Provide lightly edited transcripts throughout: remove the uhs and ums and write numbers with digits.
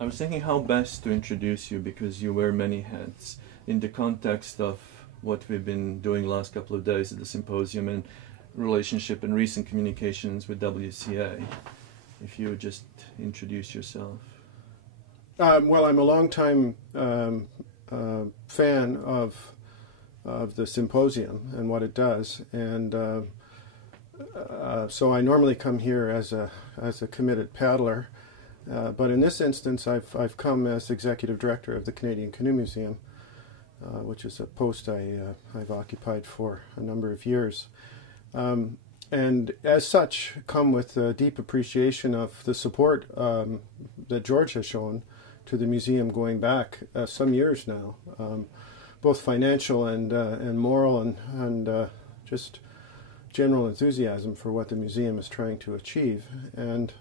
I was thinking how best to introduce you, because you wear many hats in the context of what we've been doing the last couple of days at the symposium and relationship and recent communications with WCA. If you would just introduce yourself. Well, I'm a long-time fan of the symposium and what it does, and so I normally come here as a committed paddler, but in this instance I've come as executive director of the Canadian Canoe Museum, which is a post I've occupied for a number of years, and as such come with a deep appreciation of the support that George has shown to the museum going back some years now, both financial and moral and just general enthusiasm for what the museum is trying to achieve. And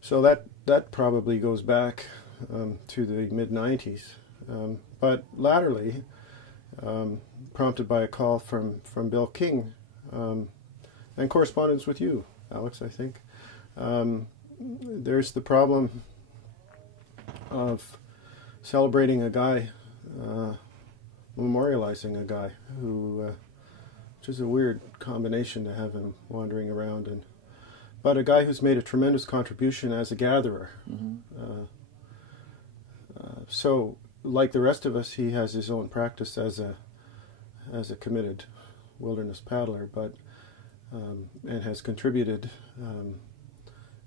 so that probably goes back to the mid-90s. But latterly, prompted by a call from Bill King, and correspondence with you, Alex, I think, there's the problem of celebrating a guy, memorializing a guy who, which is a weird combination to have him wandering around, but a guy who's made a tremendous contribution as a gatherer. Mm-hmm. So, like the rest of us, he has his own practice as a committed wilderness paddler, but and has contributed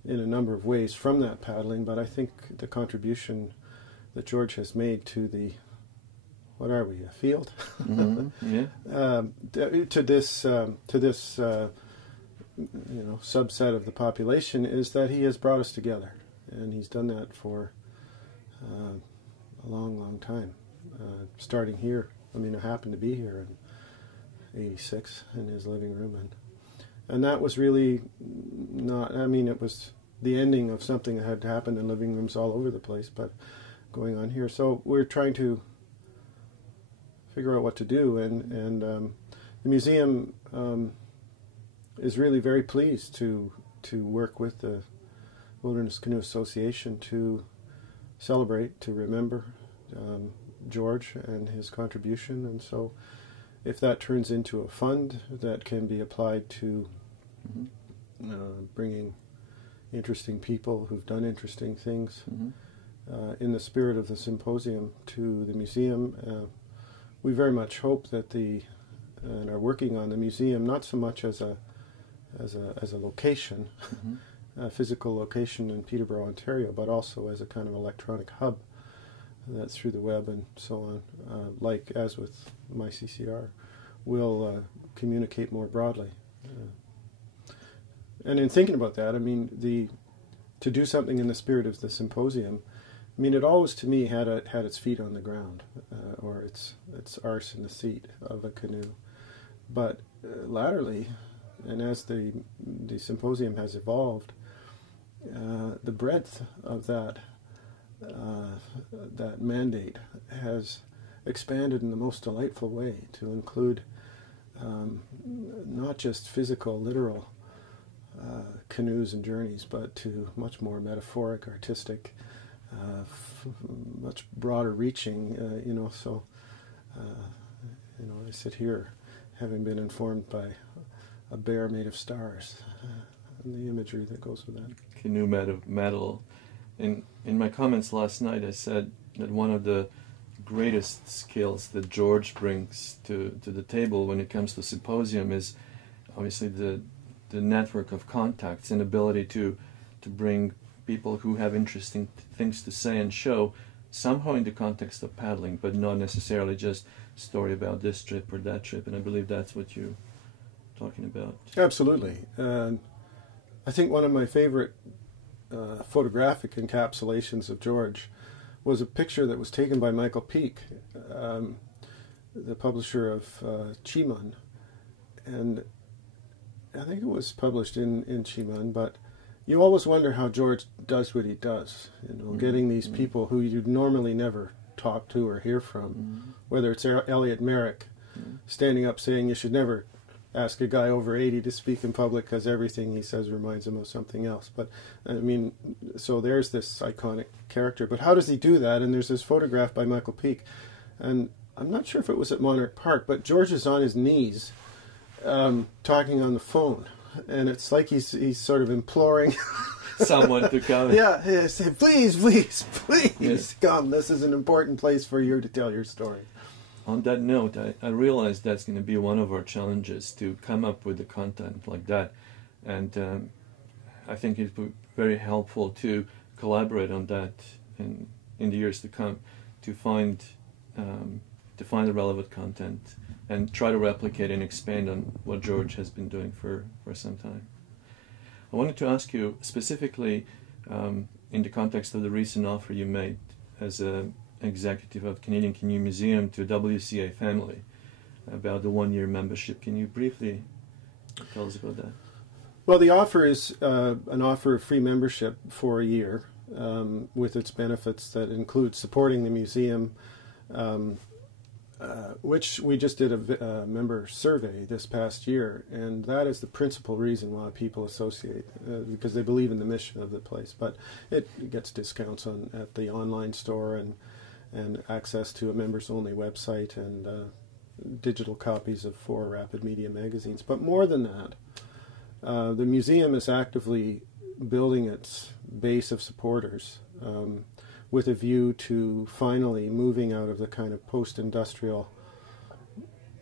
in a number of ways from that paddling. But I think the contribution that George has made to the, what are we, a field? Mm-hmm. Yeah. To this subset of the population is that he has brought us together, and he's done that for a long time. Starting here, I mean, I happened to be here in '86 in his living room, and that was really not, I mean, it was the ending of something that had happened in living rooms all over the place, but going on here. So we're trying to figure out what to do, and the museum is really very pleased to work with the Wilderness Canoe Association to celebrate, to remember George and his contribution. And so if that turns into a fund that can be applied to bringing interesting people who've done interesting things in the spirit of the symposium to the museum, we very much hope that and are working on the museum not so much as a location, a physical location in Peterborough, Ontario, but also as a kind of electronic hub that through the web and so on, like as with MyCCR, will communicate more broadly. And in thinking about that, I mean, to do something in the spirit of the symposium, I mean, it always to me had its feet on the ground, or its arse in the seat of a canoe. But latterly, and as the symposium has evolved, the breadth of that mandate has expanded in the most delightful way to include not just physical, literal canoes and journeys, but to much more metaphoric, artistic, much broader reaching. So I sit here having been informed by a bear made of stars, and the imagery that goes with that. Canoe metal. In my comments last night, I said that one of the greatest skills that George brings to the table when it comes to symposium is obviously the network of contacts and ability to bring people who have interesting things to say and show, somehow in the context of paddling, but not necessarily just story about this trip or that trip. And I believe that's what you're talking about. Absolutely. I think one of my favorite photographic encapsulations of George was a picture that was taken by Michael Peake, the publisher of Chiman. And I think it was published in Chiman, but you always wonder how George does what he does, getting these people who you'd normally never talk to or hear from, whether it's Elliot Merrick standing up saying you should never ask a guy over 80 to speak in public because everything he says reminds him of something else. But, I mean, so there's this iconic character. But how does he do that? And there's this photograph by Michael Peake. And I'm not sure if it was at Monarch Park, but George is on his knees talking on the phone. And it's like he's sort of imploring someone to come. Yeah, he said, please, please, please Yes. come. This is an important place for you to tell your story. On that note, I realized that's going to be one of our challenges, to come up with the content like that. And I think it would be very helpful to collaborate on that in the years to come, to find the relevant content and try to replicate and expand on what George has been doing for some time. I wanted to ask you specifically, in the context of the recent offer you made as an executive of Canadian Canoe Museum to WCA family about the 1-year membership. Can you briefly tell us about that? Well, the offer is an offer of free membership for a year, with its benefits that include supporting the museum, which we just did a member survey this past year, and that is the principal reason why people associate, because they believe in the mission of the place. But it gets discounts at the online store and access to a members-only website and digital copies of 4 Rapid Media magazines. But more than that, the museum is actively building its base of supporters with a view to finally moving out of the kind of post-industrial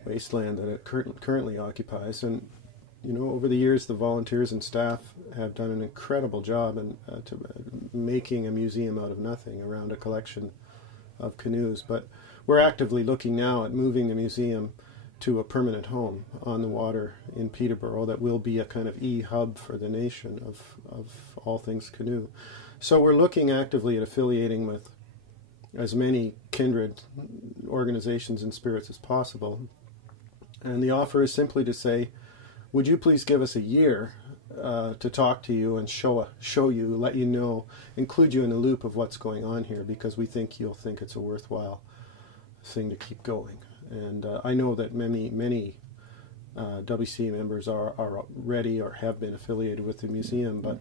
wasteland that it currently occupies. And, you know, over the years, the volunteers and staff have done an incredible job in making a museum out of nothing around a collection of canoes. But we're actively looking now at moving the museum to a permanent home on the water in Peterborough that will be a kind of e-hub for the nation of all things canoe. So we're looking actively at affiliating with as many kindred organizations and spirits as possible. And the offer is simply to say, would you please give us a year to talk to you and show you, let you know, include you in the loop of what's going on here, because we think you'll think it's a worthwhile thing to keep going. And I know that many WCA members are ready or have been affiliated with the museum, but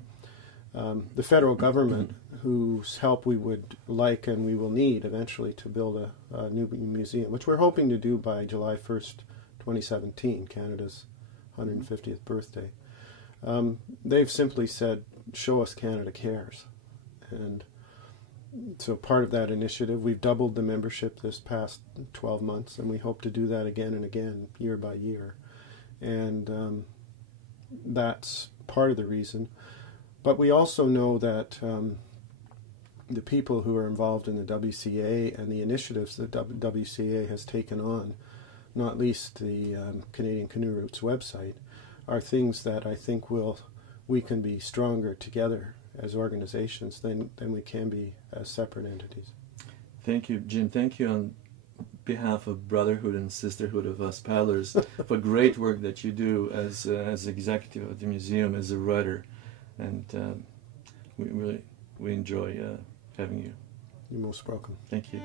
the federal government, whose help we would like and we will need eventually to build a new museum, which we're hoping to do by July 1st, 2017, Canada's 150th birthday, they've simply said, show us Canada cares. And so part of that initiative, we've doubled the membership this past 12 months, and we hope to do that again and again, year by year. And that's part of the reason. But we also know that the people who are involved in the WCA and the initiatives that WCA has taken on, not least the Canadian Canoe Routes website, are things that I think we can be stronger together as organizations than we can be as separate entities. Thank you, Jim. Thank you on behalf of Brotherhood and Sisterhood of Us Paddlers for great work that you do as executive of the museum, as a writer, and we enjoy having you. You're most welcome. Thank you.